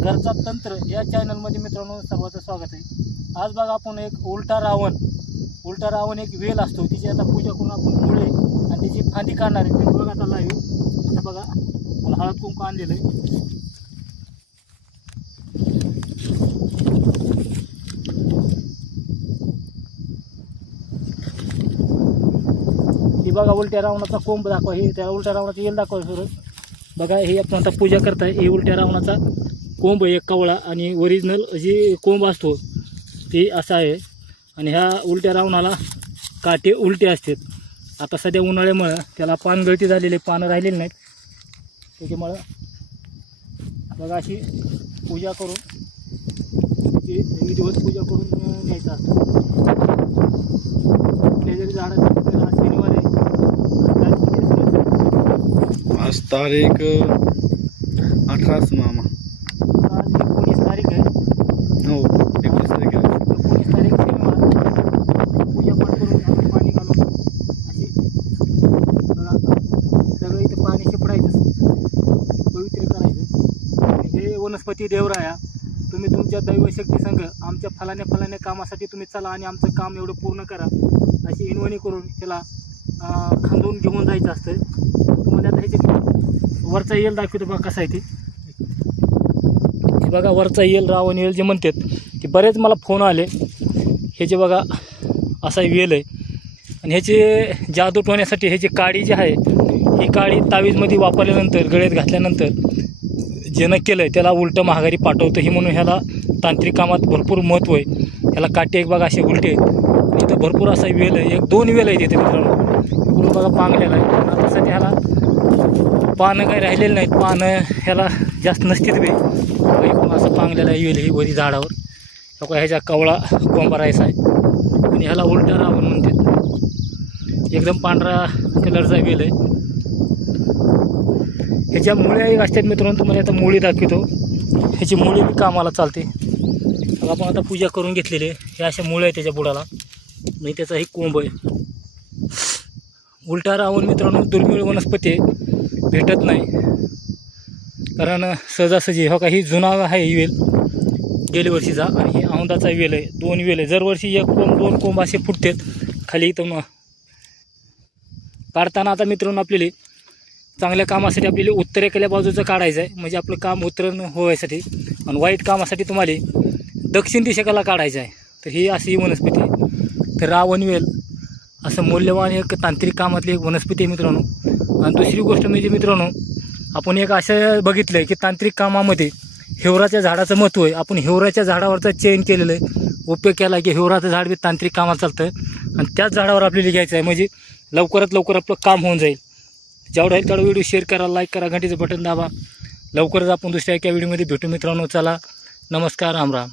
घरचा तंत्र या चॅनलमध्ये मित्रांनो सर्वांचं स्वागत आहे। आज बघा आपण एक उलटा रावण एक वेल असतो, तिची आता पूजा करून आपण मुळे आणि तिची फांदी काढणार आहे। ते बघा आता लाईव्ह। आता बघा मला हळद कुंकू आणलेलं आहे। ही बघा उलट्या रावणाचा कोंब दाखवा, हे त्या उलट्या रावणाचा येल दाखवा सर। बघा हे आपण आता पूजा करताय, हे उलट्या रावणाचा कोंब एक कवळा आणि ओरिजिनल जी कोंब असतो ते असा आहे। आणि ह्या उलट्या रावणाला काटे उलटे असतात। आता सध्या उन्हाळ्यामुळं त्याला पानगळती झालेले, पानं राहिलेली नाहीत, त्याच्यामुळं बघा अशी पूजा करून विधिवत पूजा करून न्यायचं असतं। कुठल्या जरी झाडाचं आज शनिवार आहे, आज तारीख 18 मामा। आज 19 तारीख आहे। हो 19 तारीख आहे। 19 तारीख शनिवार। पूजा पाठ करून आपण पाणी घालून अशी बघा सगळं इथे पाणी शिपडायचं, पवित्र करायचं। आणि हे वनस्पती देवराया, तुम्ही तुमच्या दैवशक्ती संघ आमच्या फलाने कामासाठी तुम्ही चला आणि आमचं काम एवढं पूर्ण करा अशी इनवणी करून त्याला खांदून घेऊन जायचं असतं। तुम्हाला आता ह्याचे वरचा येल दाखवतो बघा कसा आहे ते। बघा वरचा येल रावण येल जे म्हणतात ते बरेच मला फोन आले। ह्याचे बघा असा वेल आहे आणि ह्याचे जादू ठेवण्यासाठी ह्याची काडी जी आहे ही काडी तावीजमध्ये वापरल्यानंतर गळ्यात घातल्यानंतर ज्यानं केलं आहे त्याला उलटं महागारी पाठवतं, ही म्हणून ह्याला तांत्रिक कामात भरपूर महत्त्व आहे। ह्याला काटे एक बघा असे उलटे आहेत, इथं भरपूर असा वेल आहे, 1-2 वेल आहे इथे मित्रांनो। इकडून बघा पांगलेला आहे, आता सध्या ह्याला पानं काही राहिलेलं नाहीत, पानं ह्याला जास्त नसतील बे। इकडून असं पांगलेला आहे वेल ही वरी झाडावर, ह्याच्या कवळा कोंबा राहायचा आहे आणि ह्याला उलटा रावण म्हणतात। एकदम पांढरा कलरचा वेल आहे। ह्याच्या मुळ्या एक असतात मित्रांनो, तुम्हाला आता मुळी दाखवतो। ह्याची मुळी बी कामाला चालते। आपण आता पूजा करून घेतलेली आहे, हे अशा मुळ्या आहे त्याच्या बुडाला आणि त्याचा ही कोंब आहे। उलटा रावण मित्रांनो दुर्मिळ वनस्पती आहे, भेटत नाही, कारण सहजासहजी हो का ही जुना आहे ही वेल गेल्या वर्षीचा आणि ही औंदाचा वेल आहे। 2 वेल आहे, दरवर्षी 1 कोंब 2 कोंब असे फुटतात खाली। इथं काढताना आता मित्रांनो आपल्याला चांगल्या कामासाठी आपल्याला उत्तरेकडल्या बाजूचं काढायचं आहे, म्हणजे आपलं काम उत्तरण व्हायसाठी। आणि वाईट कामासाठी तुम्हाला दक्षिण दिशेला काढायचं आहे। तर ही अशी वनस्पती आहे। तर रावणवेल असं मौल्यवान एक तांत्रिक कामातली एक वनस्पती आहे मित्रांनो। आणि दुसरी गोष्ट म्हणजे मित्रांनो, आपण एक असं बघितलं आहे की तांत्रिक कामामध्ये हिवराच्या झाडाचं महत्त्व आहे। आपण हिवराच्या झाडावरचा चयन केलेलं आहे, उपयोग केला की हिवराचं झाड बी तांत्रिक कामाला चालतं आणि त्याच झाडावर आपल्याला घ्यायचं आहे, म्हणजे लवकरात लवकर आपलं काम होऊन जाईल। जेवढं आहे तेवढा व्हिडिओ शेअर करा, लाईक करा, घंटीचं बटन दाबा। लवकरच आपण दुसऱ्या एका व्हिडिओमध्ये भेटू मित्रांनो। चला नमस्कार, राम राम।